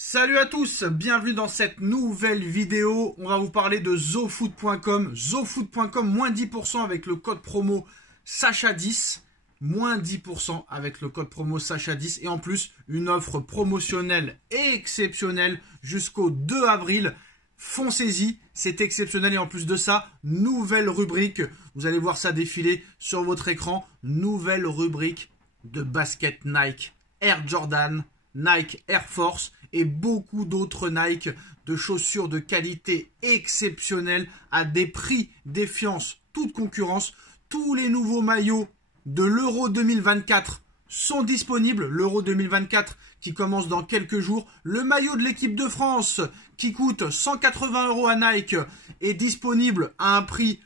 Salut à tous, bienvenue dans cette nouvelle vidéo. On va vous parler de zofoot.com. Zofoot.com, moins 10% avec le code promo Sacha10. Moins 10% avec le code promo Sacha10. Et en plus, une offre promotionnelle exceptionnelle jusqu'au 2 avril. Foncez-y, c'est exceptionnel. Et en plus de ça, nouvelle rubrique. Vous allez voir ça défiler sur votre écran. Nouvelle rubrique de basket Nike, Air Jordan, Nike Air Force et beaucoup d'autres Nike, de chaussures de qualité exceptionnelle à des prix défiant toute concurrence. Tous les nouveaux maillots de l'Euro 2024 sont disponibles. L'Euro 2024 qui commence dans quelques jours. Le maillot de l'équipe de France qui coûte 180 € à Nike est disponible à un prix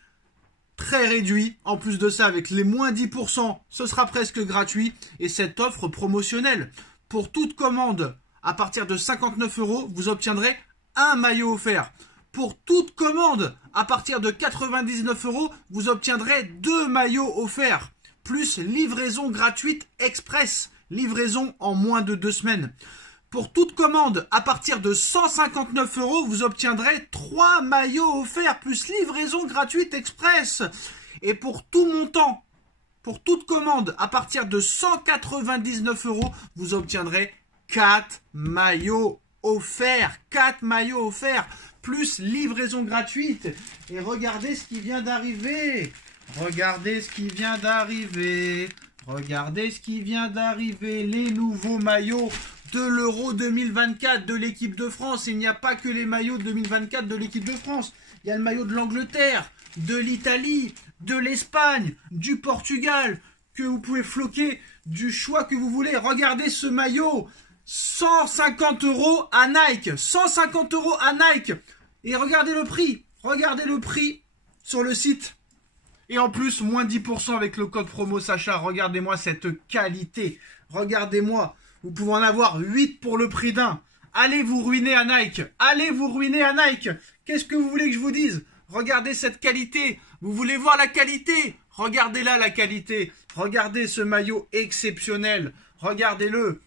très réduit. En plus de ça, avec les moins 10%, ce sera presque gratuit. Et cette offre promotionnelle, pour toute commande à partir de 59 €, vous obtiendrez un maillot offert. Pour toute commande à partir de 99 €, vous obtiendrez 2 maillots offerts. Plus livraison gratuite express. Livraison en moins de 2 semaines. Pour toute commande à partir de 159 €, vous obtiendrez 3 maillots offerts. Plus livraison gratuite express. Et pour tout montant, pour toute commande à partir de 199 €, vous obtiendrez 4 maillots offerts. 4 maillots offerts. Plus livraison gratuite. Et regardez ce qui vient d'arriver. Regardez ce qui vient d'arriver. Regardez ce qui vient d'arriver. Les nouveaux maillots de l'Euro 2024 de l'équipe de France. Il n'y a pas que les maillots 2024 de l'équipe de France. Il y a le maillot de l'Angleterre, de l'Italie, de l'Espagne, du Portugal, que vous pouvez floquer du choix que vous voulez. Regardez ce maillot. 150 € à Nike. 150 € à Nike. Et regardez le prix. Regardez le prix sur le site. Et en plus, moins 10% avec le code promo Sacha. Regardez-moi cette qualité. Regardez-moi. Vous pouvez en avoir 8 pour le prix d'un. Allez vous ruiner à Nike. Allez vous ruiner à Nike. Qu'est-ce que vous voulez que je vous dise? Regardez cette qualité. Vous voulez voir la qualité? Regardez-la, la qualité. Regardez ce maillot exceptionnel. Regardez-le.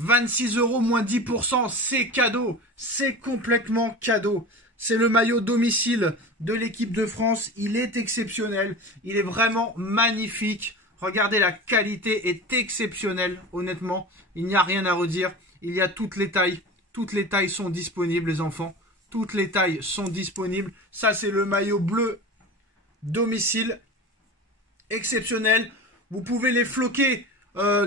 26 € moins 10%, c'est cadeau. C'est complètement cadeau. C'est le maillot domicile de l'équipe de France. Il est exceptionnel. Il est vraiment magnifique. Regardez, la qualité est exceptionnelle. Honnêtement, il n'y a rien à redire. Il y a toutes les tailles. Toutes les tailles sont disponibles, les enfants. Toutes les tailles sont disponibles. Ça, c'est le maillot bleu domicile. Exceptionnel. Vous pouvez les floquer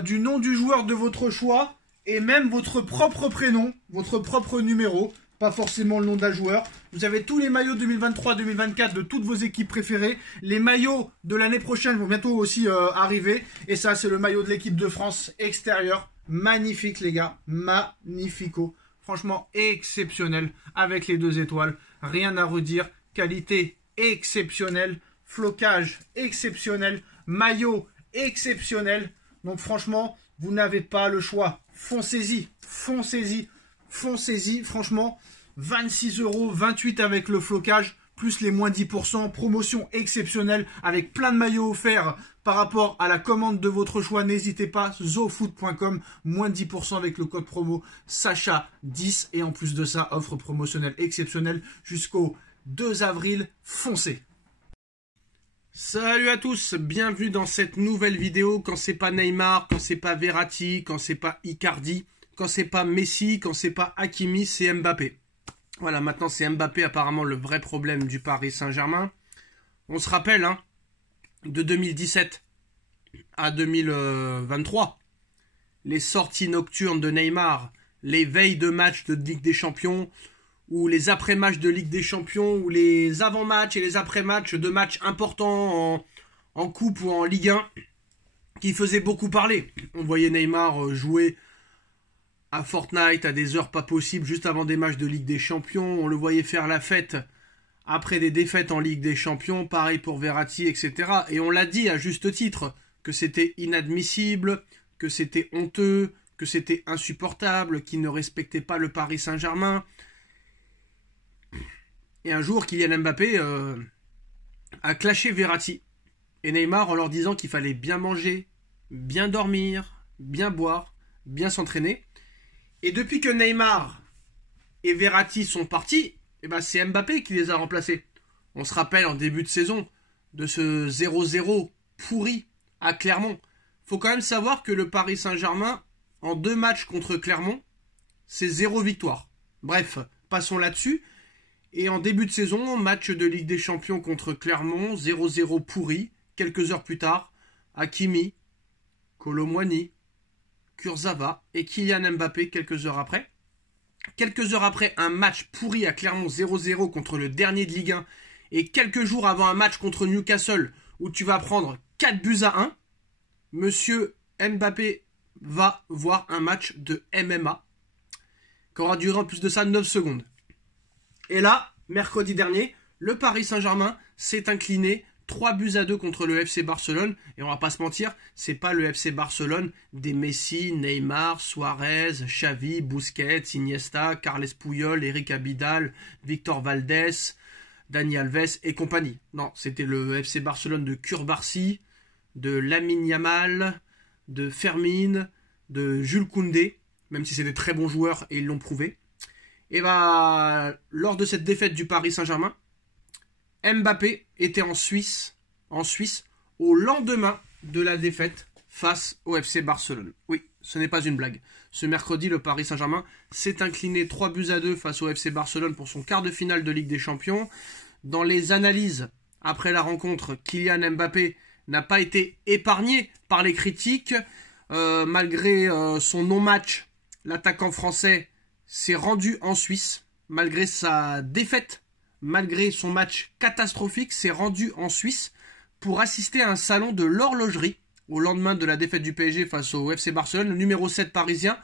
du nom du joueur de votre choix et même votre propre prénom, votre propre numéro. Pas forcément le nom d'un joueur. Vous avez tous les maillots 2023-2024 de toutes vos équipes préférées. Les maillots de l'année prochaine vont bientôt aussi arriver. Et ça, c'est le maillot de l'équipe de France extérieur. Magnifique, les gars. Magnifico. Franchement, exceptionnel. Avec les 2 étoiles. Rien à redire. Qualité exceptionnelle. Flocage exceptionnel. Maillot exceptionnel. Donc franchement, vous n'avez pas le choix. Foncez-y. Foncez-y. Foncez-y, franchement, 26 €, 28 avec le flocage, plus les moins 10%, promotion exceptionnelle avec plein de maillots offerts par rapport à la commande de votre choix. N'hésitez pas, zofoot.com, moins 10% avec le code promo Sacha10. Et en plus de ça, offre promotionnelle exceptionnelle jusqu'au 2 avril. Foncez! Salut à tous, bienvenue dans cette nouvelle vidéo. Quand c'est pas Neymar, quand c'est pas Verratti, quand c'est pas Icardi, quand c'est pas Messi, quand c'est pas Hakimi, c'est Mbappé. Voilà, maintenant c'est Mbappé apparemment le vrai problème du Paris Saint-Germain. On se rappelle, hein, de 2017 à 2023, les sorties nocturnes de Neymar, les veilles de matchs de Ligue des Champions, ou les après-matchs de Ligue des Champions, ou les avant-matchs et les après-matchs de matchs importants en Coupe ou en Ligue 1, qui faisaient beaucoup parler. On voyait Neymar jouer à Fortnite à des heures pas possibles juste avant des matchs de Ligue des Champions. On le voyait faire la fête après des défaites en Ligue des Champions. Pareil pour Verratti, etc. Et on l'a dit à juste titre que c'était inadmissible, que c'était honteux, que c'était insupportable, qu'il ne respectait pas le Paris Saint-Germain. Et un jour, Kylian Mbappé a clashé Verratti et Neymar en leur disant qu'il fallait bien manger, bien dormir, bien boire, bien s'entraîner. Et depuis que Neymar et Verratti sont partis, et ben c'est Mbappé qui les a remplacés. On se rappelle en début de saison de ce 0-0 pourri à Clermont. Faut quand même savoir que le Paris Saint-Germain, en 2 matchs contre Clermont, c'est 0 victoire. Bref, passons là-dessus. Et en début de saison, match de Ligue des Champions contre Clermont, 0-0 pourri. Quelques heures plus tard, Hakimi, Kolo Muani, Kurzawa et Kylian Mbappé quelques heures après. Quelques heures après, un match pourri à Clermont 0-0 contre le dernier de Ligue 1. Et quelques jours avant un match contre Newcastle où tu vas prendre 4-1, Monsieur Mbappé va voir un match de MMA qui aura duré en plus de ça 9 secondes. Et là, mercredi dernier, le Paris Saint-Germain s'est incliné 3-2 contre le FC Barcelone. Et on va pas se mentir, c'est pas le FC Barcelone des Messi, Neymar, Suarez, Xavi, Busquets, Iniesta, Carles Puyol, Eric Abidal, Victor Valdés, Dani Alves et compagnie. Non, c'était le FC Barcelone de Cubarsí, de Lamine Yamal, de Fermin, de Jules Koundé, même si c'est des très bons joueurs et ils l'ont prouvé. Et bah, lors de cette défaite du Paris Saint-Germain, Mbappé était en Suisse, au lendemain de la défaite face au FC Barcelone. Oui, ce n'est pas une blague. Ce mercredi, le Paris Saint-Germain s'est incliné 3-2 face au FC Barcelone pour son quart de finale de Ligue des Champions. Dans les analyses après la rencontre, Kylian Mbappé n'a pas été épargné par les critiques. Malgré son non-match, l'attaquant français s'est rendu en Suisse. Malgré sa défaite, malgré son match catastrophique, s'est rendu en Suisse pour assister à un salon de l'horlogerie. Au lendemain de la défaite du PSG face au FC Barcelone, le numéro 7 parisien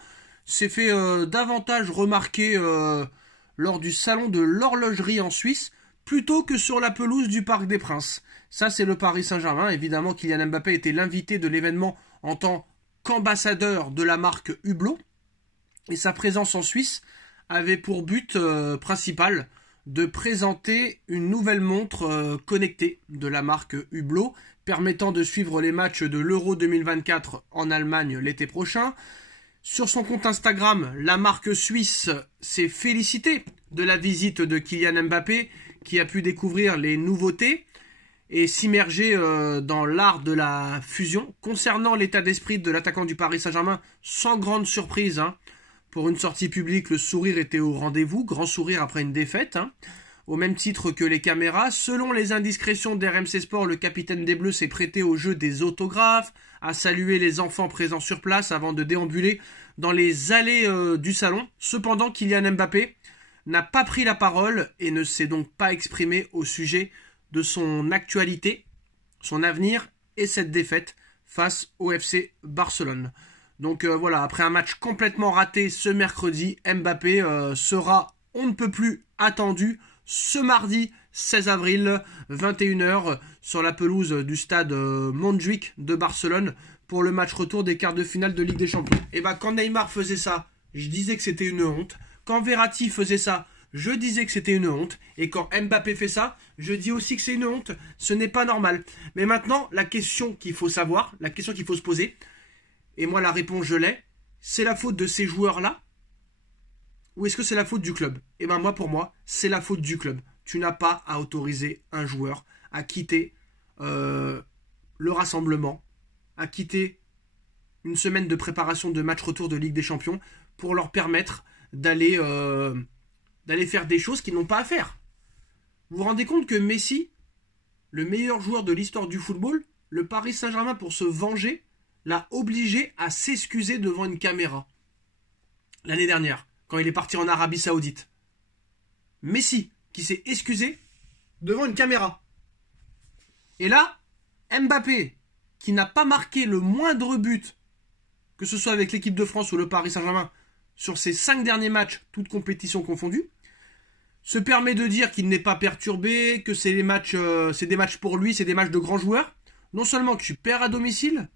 s'est fait davantage remarquer lors du salon de l'horlogerie en Suisse plutôt que sur la pelouse du Parc des Princes. Ça, c'est le Paris Saint-Germain. Évidemment, Kylian Mbappé était l'invité de l'événement en tant qu'ambassadeur de la marque Hublot. Et sa présence en Suisse avait pour but principal de présenter une nouvelle montre connectée de la marque Hublot, permettant de suivre les matchs de l'Euro 2024 en Allemagne l'été prochain. Sur son compte Instagram, la marque suisse s'est félicitée de la visite de Kylian Mbappé, qui a pu découvrir les nouveautés et s'immerger dans l'art de la fusion. Concernant l'état d'esprit de l'attaquant du Paris Saint-Germain, sans grande surprise, pour une sortie publique, le sourire était au rendez-vous, grand sourire après une défaite, au même titre que les caméras. Selon les indiscrétions d'RMC Sport, le capitaine des Bleus s'est prêté au jeu des autographes, a salué les enfants présents sur place avant de déambuler dans les allées du salon. Cependant, Kylian Mbappé n'a pas pris la parole et ne s'est donc pas exprimé au sujet de son actualité, son avenir et cette défaite face au FC Barcelone. Donc voilà, après un match complètement raté ce mercredi, Mbappé sera on ne peut plus attendu ce mardi 16 avril, 21h, sur la pelouse du stade Montjuïc de Barcelone pour le match retour des quarts de finale de Ligue des Champions. Et bah quand Neymar faisait ça, je disais que c'était une honte. Quand Verratti faisait ça, je disais que c'était une honte. Et quand Mbappé fait ça, je dis aussi que c'est une honte. Ce n'est pas normal. Mais maintenant, la question qu'il faut savoir, la question qu'il faut se poser, et moi la réponse je l'ai, c'est la faute de ces joueurs-là ou est-ce que c'est la faute du club? Et ben moi, pour moi, c'est la faute du club. Tu n'as pas à autoriser un joueur à quitter le rassemblement, à quitter une semaine de préparation de match retour de Ligue des Champions pour leur permettre d'aller faire des choses qu'ils n'ont pas à faire. Vous vous rendez compte que Messi, le meilleur joueur de l'histoire du football, le Paris Saint-Germain, pour se venger, l'a obligé à s'excuser devant une caméra l'année dernière, quand il est parti en Arabie Saoudite. Messi, qui s'est excusé devant une caméra. Et là, Mbappé, qui n'a pas marqué le moindre but, que ce soit avec l'équipe de France ou le Paris Saint-Germain, sur ses 5 derniers matchs, toutes compétitions confondues, se permet de dire qu'il n'est pas perturbé, que c'est des matchs pour lui, c'est des matchs de grands joueurs. Non seulement tu perds à domicile,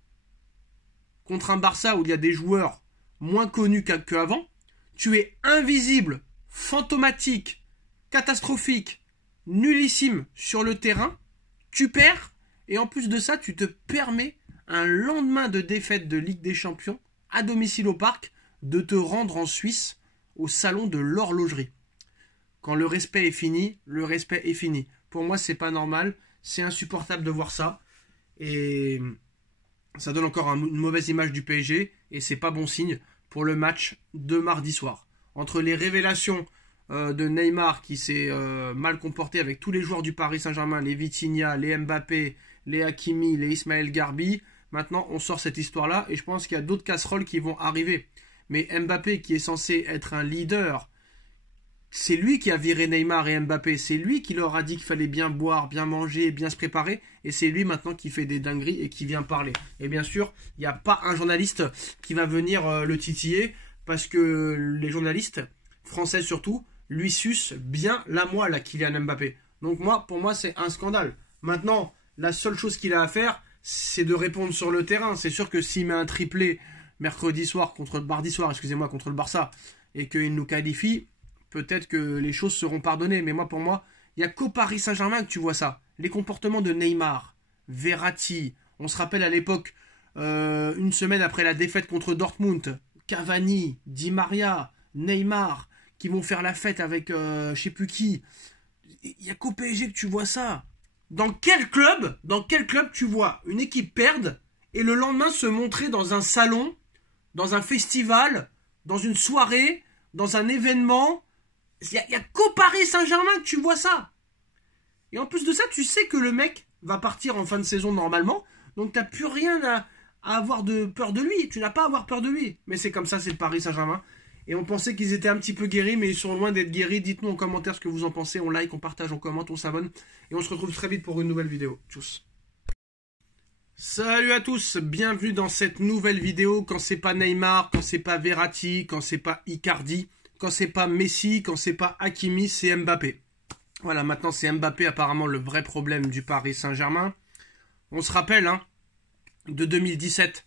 contre un Barça où il y a des joueurs moins connus qu'avant, tu es invisible, fantomatique, catastrophique, nullissime sur le terrain, tu perds, et en plus de ça, tu te permets, un lendemain de défaite de Ligue des Champions, à domicile au Parc, de te rendre en Suisse, au salon de l'horlogerie. Quand le respect est fini, le respect est fini. Pour moi, c'est pas normal. C'est insupportable de voir ça. Et ça donne encore une mauvaise image du PSG. Et c'est pas bon signe pour le match de mardi soir. Entre les révélations de Neymar qui s'est mal comporté avec tous les joueurs du Paris Saint-Germain, les Vitinha, les Mbappé, les Hakimi, les Ismaël Garbi. Maintenant, on sort cette histoire-là et je pense qu'il y a d'autres casseroles qui vont arriver. Mais Mbappé, qui est censé être un leader, c'est lui qui a viré Neymar et Mbappé. C'est lui qui leur a dit qu'il fallait bien boire, bien manger, bien se préparer. Et c'est lui maintenant qui fait des dingueries et qui vient parler. Et bien sûr, il n'y a pas un journaliste qui va venir le titiller parce que les journalistes, français surtout, lui sucent bien la moelle à Kylian Mbappé. Donc pour moi, c'est un scandale. Maintenant, la seule chose qu'il a à faire, c'est de répondre sur le terrain. C'est sûr que s'il met un triplé mardi soir contre le Barça et qu'il nous qualifie, peut-être que les choses seront pardonnées. Mais pour moi, il n'y a qu'au Paris Saint-Germain que tu vois ça. Les comportements de Neymar, Verratti, on se rappelle à l'époque, une semaine après la défaite contre Dortmund, Cavani, Di Maria, Neymar, qui vont faire la fête avec je sais plus qui. Il n'y a qu'au PSG que tu vois ça. Dans quel club tu vois une équipe perdre et le lendemain se montrer dans un salon, dans un festival, dans une soirée, dans un événement? Il n'y a qu'au Paris Saint-Germain que tu vois ça. Et en plus de ça, tu sais que le mec va partir en fin de saison normalement. Donc tu n'as plus rien à avoir de peur de lui. Tu n'as pas à avoir peur de lui. Mais c'est comme ça, c'est le Paris Saint-Germain. Et on pensait qu'ils étaient un petit peu guéris, mais ils sont loin d'être guéris. Dites-nous en commentaire ce que vous en pensez. On like, on partage, on commente, on s'abonne. Et on se retrouve très vite pour une nouvelle vidéo. Tchuss. Salut à tous, bienvenue dans cette nouvelle vidéo. Quand c'est pas Neymar, quand c'est pas Verratti, quand c'est pas Icardi, quand c'est pas Messi, quand c'est pas Hakimi, c'est Mbappé. Voilà, maintenant c'est Mbappé apparemment le vrai problème du Paris Saint-Germain. On se rappelle, de 2017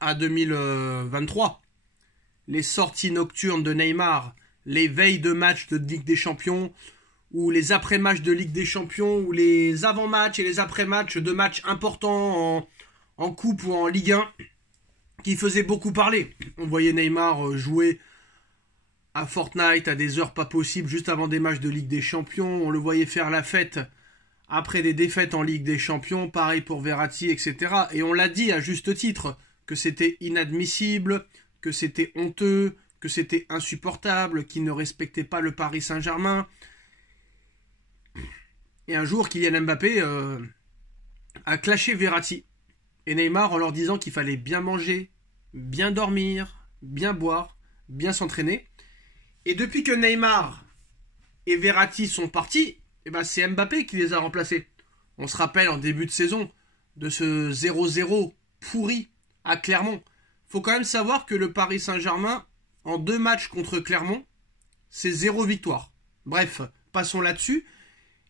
à 2023, les sorties nocturnes de Neymar, les veilles de matchs de Ligue des Champions, ou les après-matchs de Ligue des Champions, ou les avant-matchs et les après-matchs de matchs importants en Coupe ou en Ligue 1, qui faisaient beaucoup parler. On voyait Neymar jouer à Fortnite à des heures pas possibles, juste avant des matchs de Ligue des Champions. On le voyait faire la fête après des défaites en Ligue des Champions, pareil pour Verratti, etc. Et on l'a dit à juste titre, que c'était inadmissible, que c'était honteux, que c'était insupportable, qu'il ne respectait pas le Paris Saint-Germain. Et un jour, Kylian Mbappé a clashé Verratti et Neymar en leur disant qu'il fallait bien manger, bien dormir, bien boire, bien s'entraîner. Et depuis que Neymar et Verratti sont partis, c'est Mbappé qui les a remplacés. On se rappelle en début de saison de ce 0-0 pourri à Clermont. Faut quand même savoir que le Paris Saint-Germain, en 2 matchs contre Clermont, c'est 0 victoire. Bref, passons là-dessus.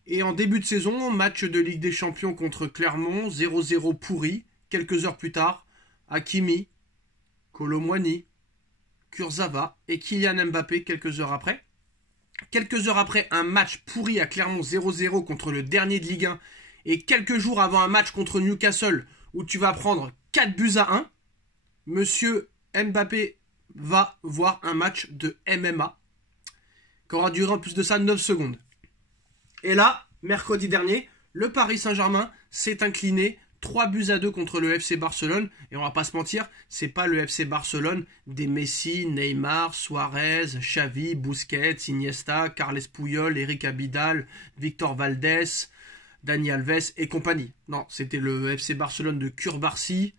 Et en début de saison, match de Ligue des Champions contre Clermont, 0-0 pourri. Quelques heures plus tard, Hakimi, Kolo Muani, Kurzawa et Kylian Mbappé quelques heures après. Quelques heures après, un match pourri à Clermont, 0-0 contre le dernier de Ligue 1. Et quelques jours avant un match contre Newcastle, où tu vas prendre 4-1, Monsieur Mbappé va voir un match de MMA qui aura duré en plus de ça 9 secondes. Et là, mercredi dernier, le Paris Saint-Germain s'est incliné 3-2 contre le FC Barcelone. Et on va pas se mentir, c'est pas le FC Barcelone des Messi, Neymar, Suarez, Xavi, Busquets, Iniesta, Carles Puyol, Eric Abidal, Victor Valdés, Dani Alves et compagnie. Non, c'était le FC Barcelone de Cubarsí,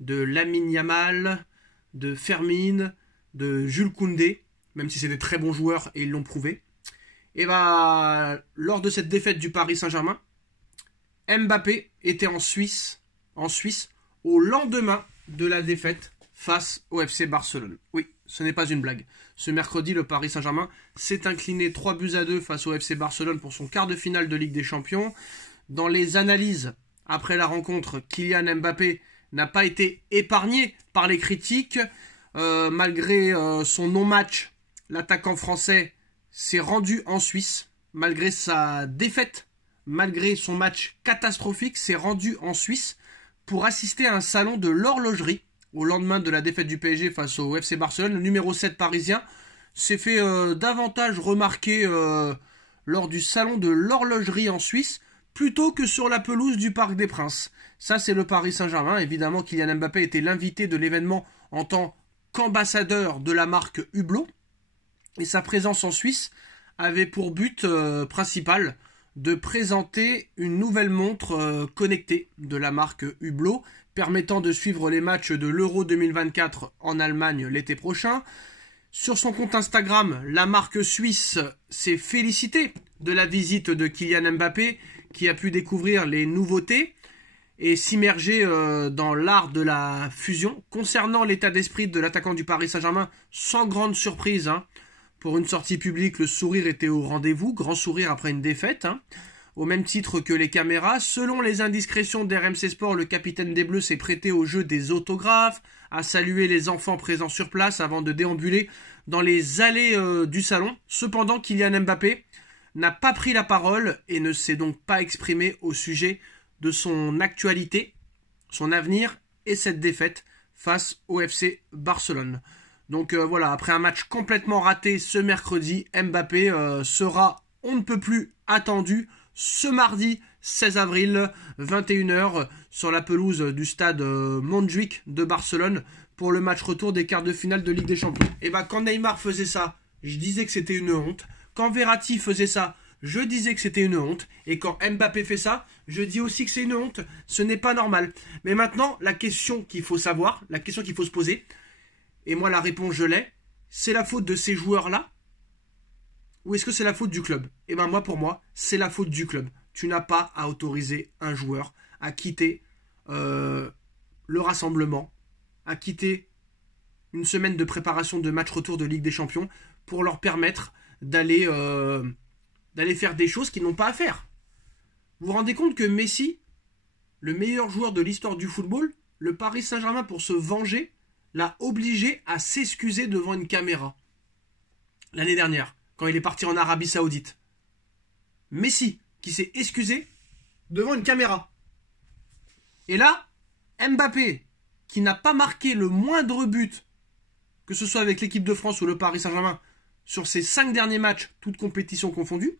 de Lamine Yamal, de Fermin, de Jules Koundé, même si c'est des très bons joueurs et ils l'ont prouvé. Et lors de cette défaite du Paris Saint-Germain, Mbappé était en Suisse, au lendemain de la défaite face au FC Barcelone. Oui, ce n'est pas une blague. Ce mercredi, le Paris Saint-Germain s'est incliné 3-2 face au FC Barcelone pour son quart de finale de Ligue des Champions. Dans les analyses après la rencontre, Kylian Mbappé n'a pas été épargné par les critiques. Malgré son non-match, l'attaquant français s'est rendu en Suisse. Malgré sa défaite, malgré son match catastrophique, s'est rendu en Suisse pour assister à un salon de l'horlogerie au lendemain de la défaite du PSG face au FC Barcelone. Le numéro 7 parisien s'est fait davantage remarquer lors du salon de l'horlogerie en Suisse, plutôt que sur la pelouse du Parc des Princes. Ça, c'est le Paris Saint-Germain. Évidemment, Kylian Mbappé était l'invité de l'événement en tant qu'ambassadeur de la marque Hublot. Et sa présence en Suisse avait pour but principal de présenter une nouvelle montre connectée de la marque Hublot, permettant de suivre les matchs de l'Euro 2024 en Allemagne l'été prochain. Sur son compte Instagram, la marque suisse s'est félicitée de la visite de Kylian Mbappé, qui a pu découvrir les nouveautés et s'immerger dans l'art de la fusion. Concernant l'état d'esprit de l'attaquant du Paris Saint-Germain, sans grande surprise, pour une sortie publique, le sourire était au rendez-vous, grand sourire après une défaite, au même titre que les caméras. Selon les indiscrétions d'RMC Sport, le capitaine des Bleus s'est prêté au jeu des autographes, a salué les enfants présents sur place avant de déambuler dans les allées du salon. Cependant, Kylian Mbappé n'a pas pris la parole et ne s'est donc pas exprimé au sujet de son actualité, son avenir et cette défaite face au FC Barcelone. Donc voilà, après un match complètement raté ce mercredi, Mbappé sera on ne peut plus attendu ce mardi 16 avril 21h sur la pelouse du stade Montjuïc de Barcelone pour le match retour des quarts de finale de Ligue des Champions. Et quand Neymar faisait ça, je disais que c'était une honte. Quand Verratti faisait ça, je disais que c'était une honte. Et quand Mbappé fait ça, je dis aussi que c'est une honte. Ce n'est pas normal. Mais maintenant, la question qu'il faut savoir, la question qu'il faut se poser, et moi la réponse je l'ai, c'est la faute de ces joueurs-là ou est-ce que c'est la faute du club? Et moi pour moi, c'est la faute du club. Tu n'as pas à autoriser un joueur à quitter le rassemblement, à quitter une semaine de préparation de match retour de Ligue des Champions pour leur permettre d'aller faire des choses qu'ils n'ont pas à faire. Vous vous rendez compte que Messi, le meilleur joueur de l'histoire du football, le Paris Saint-Germain, pour se venger, l'a obligé à s'excuser devant une caméra. L'année dernière, quand il est parti en Arabie Saoudite. Messi, qui s'est excusé devant une caméra. Et là, Mbappé, qui n'a pas marqué le moindre but, que ce soit avec l'équipe de France ou le Paris Saint-Germain, sur ses 5 derniers matchs, toutes compétitions confondues,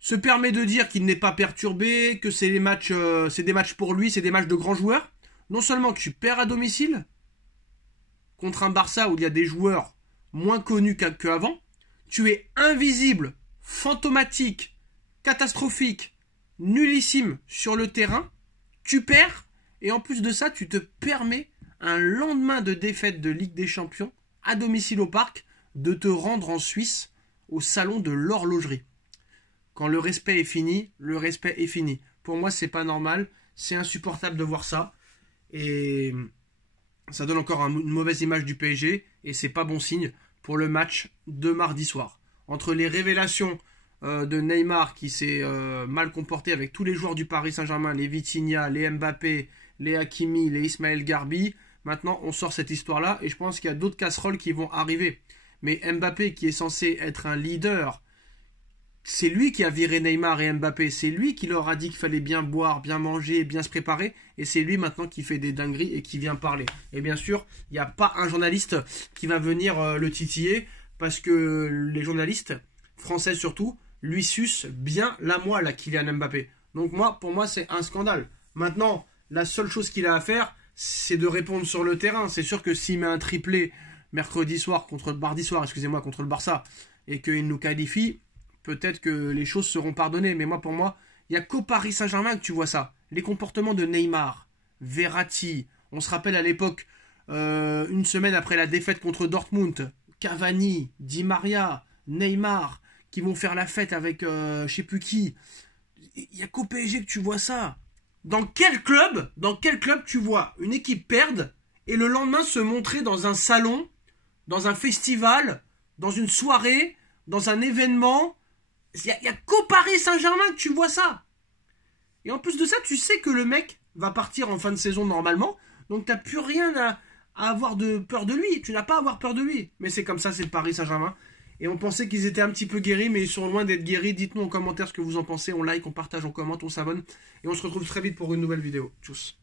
se permet de dire qu'il n'est pas perturbé, que c'est des matchs pour lui, c'est des matchs de grands joueurs. Non seulement que tu perds à domicile, contre un Barça où il y a des joueurs moins connus qu'avant, tu es invisible, fantomatique, catastrophique, nullissime sur le terrain, tu perds, et en plus de ça, tu te permets, un lendemain de défaite de Ligue des Champions, à domicile au Parc, de te rendre en Suisse, au salon de l'horlogerie. Quand le respect est fini, le respect est fini. Pour moi, c'est pas normal, c'est insupportable de voir ça, et ça donne encore une mauvaise image du PSG, et c'est pas bon signe pour le match de mardi soir. Entre les révélations de Neymar qui s'est mal comporté avec tous les joueurs du Paris Saint-Germain, les Vitinha, les Mbappé, les Hakimi, les Ismaël Garbi, maintenant on sort cette histoire-là et je pense qu'il y a d'autres casseroles qui vont arriver. Mais Mbappé qui est censé être un leader, c'est lui qui a viré Neymar et Mbappé, c'est lui qui leur a dit qu'il fallait bien boire, bien manger, bien se préparer, et c'est lui maintenant qui fait des dingueries et qui vient parler. Et bien sûr, il n'y a pas un journaliste qui va venir le titiller, parce que les journalistes, français surtout, lui sucent bien la moelle à Kylian Mbappé. Donc pour moi, c'est un scandale. Maintenant, la seule chose qu'il a à faire, c'est de répondre sur le terrain. C'est sûr que s'il met un triplé mardi soir contre le Barça, et qu'il nous qualifie, peut-être que les choses seront pardonnées. Mais pour moi, il n'y a qu'au Paris Saint-Germain que tu vois ça. Les comportements de Neymar, Verratti, on se rappelle à l'époque, une semaine après la défaite contre Dortmund, Cavani, Di Maria, Neymar, qui vont faire la fête avec je sais plus qui. Il n'y a qu'au PSG que tu vois ça. Dans quel club tu vois une équipe perdre et le lendemain se montrer dans un salon, dans un festival, dans une soirée, dans un événement? Il n'y a qu'au Paris Saint-Germain que tu vois ça. Et en plus de ça, tu sais que le mec va partir en fin de saison normalement, donc tu n'as plus rien à avoir de peur de lui. Tu n'as pas à avoir peur de lui. Mais c'est comme ça, c'est le Paris Saint-Germain. Et on pensait qu'ils étaient un petit peu guéris, mais ils sont loin d'être guéris. Dites-nous en commentaire ce que vous en pensez. On like, on partage, on commente, on s'abonne. Et on se retrouve très vite pour une nouvelle vidéo. Tchuss.